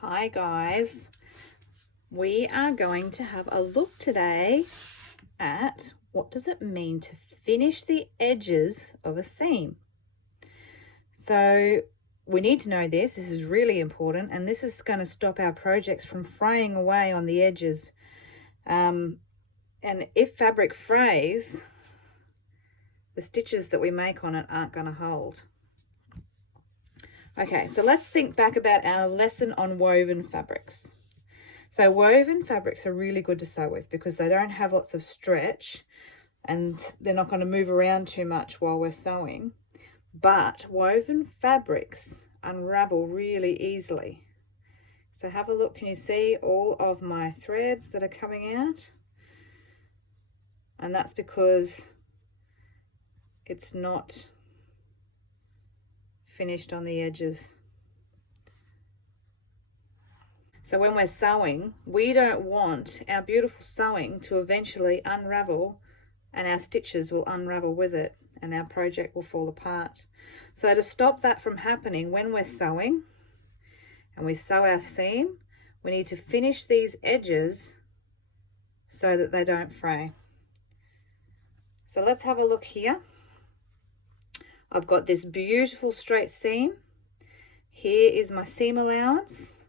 Hi guys, we are going to have a look today at what does it mean to finish the edges of a seam. So we need to know this is really important, and this is going to stop our projects from fraying away on the edges. And if fabric frays, the stitches that we make on it aren't going to hold. Okay, so let's think back about our lesson on woven fabrics. So woven fabrics are really good to sew with because they don't have lots of stretch and they're not going to move around too much while we're sewing. But woven fabrics unravel really easily. So have a look, can you see all of my threads that are coming out? And that's because it's not finished on the edges. So when we're sewing, we don't want our beautiful sewing to eventually unravel, and our stitches will unravel with it and our project will fall apart. So to stop that from happening when we're sewing and we sew our seam, we need to finish these edges so that they don't fray. So let's have a look here. I've got this beautiful straight seam. Here is my seam allowance,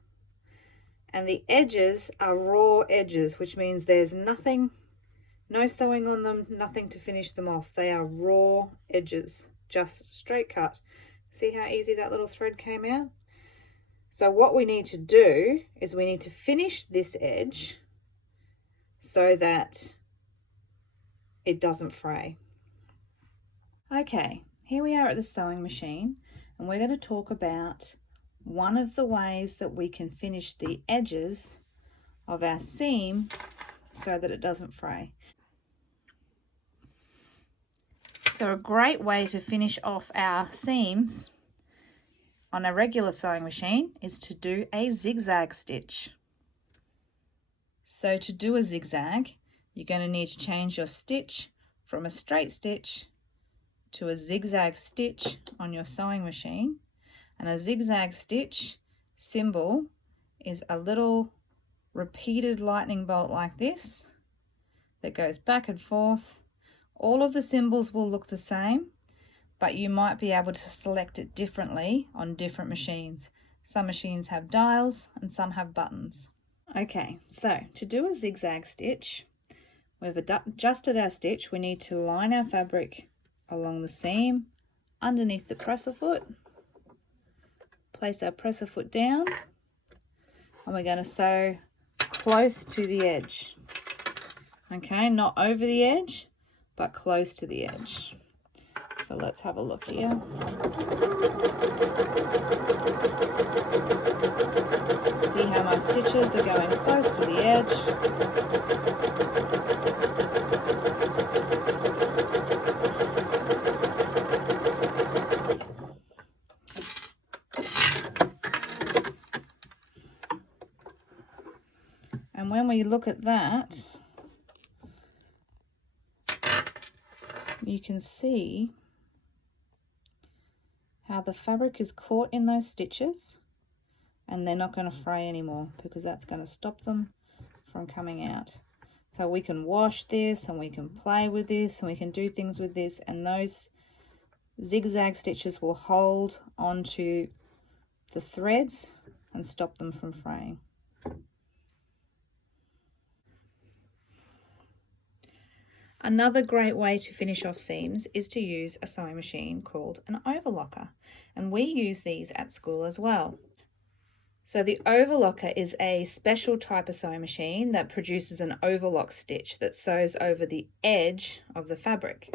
and the edges are raw edges, which means there's nothing, no sewing on them, nothing to finish them off. They are raw edges, just straight cut. See how easy that little thread came out? So what we need to do is we need to finish this edge so that it doesn't fray. Okay. Here we are at the sewing machine, and we're going to talk about one of the ways that we can finish the edges of our seam so that it doesn't fray. So a great way to finish off our seams on a regular sewing machine is to do a zigzag stitch. So to do a zigzag, you're going to need to change your stitch from a straight stitch to a zigzag stitch on your sewing machine. And a zigzag stitch symbol is a little repeated lightning bolt like this that goes back and forth. All of the symbols will look the same, but you might be able to select it differently on different machines. Some machines have dials and some have buttons. Okay, so to do a zigzag stitch, we've adjusted our stitch. We need to line our fabric along the seam underneath the presser foot, place our presser foot down, and we're going to sew close to the edge. Okay, not over the edge, but close to the edge. So let's have a look here. See how my stitches are going close to the edge. And when we look at that, you can see how the fabric is caught in those stitches, and they're not going to fray anymore because that's going to stop them from coming out. So we can wash this and we can play with this and we can do things with this, and those zigzag stitches will hold onto the threads and stop them from fraying. Another great way to finish off seams is to use a sewing machine called an overlocker, and we use these at school as well. So the overlocker is a special type of sewing machine that produces an overlock stitch that sews over the edge of the fabric.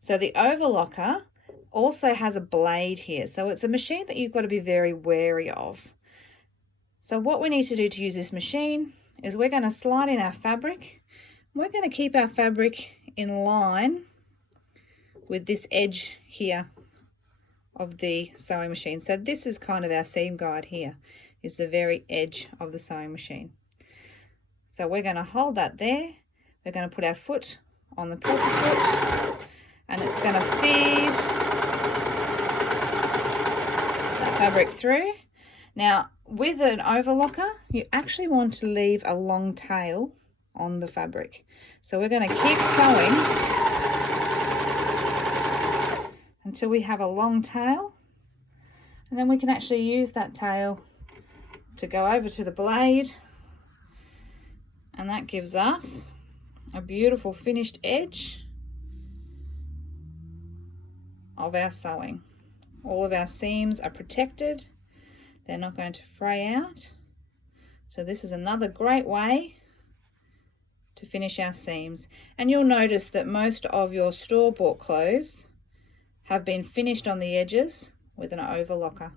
So the overlocker also has a blade here, so it's a machine that you've got to be very wary of. So what we need to do to use this machine is we're going to slide in our fabric. We're going to keep our fabric in line with this edge here of the sewing machine. So this is kind of our seam guide here, is the very edge of the sewing machine. So we're going to hold that there. We're going to put our foot on the presser foot, and it's going to feed that fabric through. Now, with an overlocker, you actually want to leave a long tail on the fabric. So we're going to keep sewing until we have a long tail, and then we can actually use that tail to go over to the blade, and that gives us a beautiful finished edge of our sewing. All of our seams are protected. They're not going to fray out. So this is another great way to finish our seams. And you'll notice that most of your store-bought clothes have been finished on the edges with an overlocker.